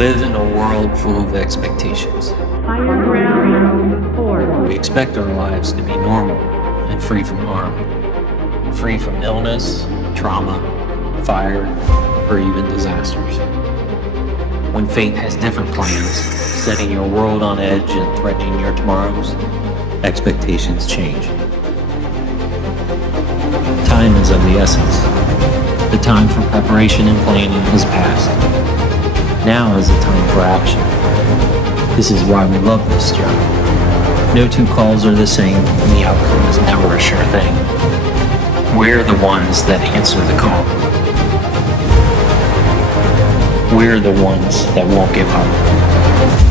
live in a world full of expectations. Higher ground 4. We expect our lives to be normal and free from harm, free from illness, trauma, fire, or even disasters. When fate has different plans, setting your world on edge and threatening your tomorrows, expectations change. Time is of the essence. The time for preparation and planning has passed. Now is the time for action. This is why we love this job. No two calls are the same, and the outcome is never a sure thing. We're the ones that answer the call. We're the ones that won't give up.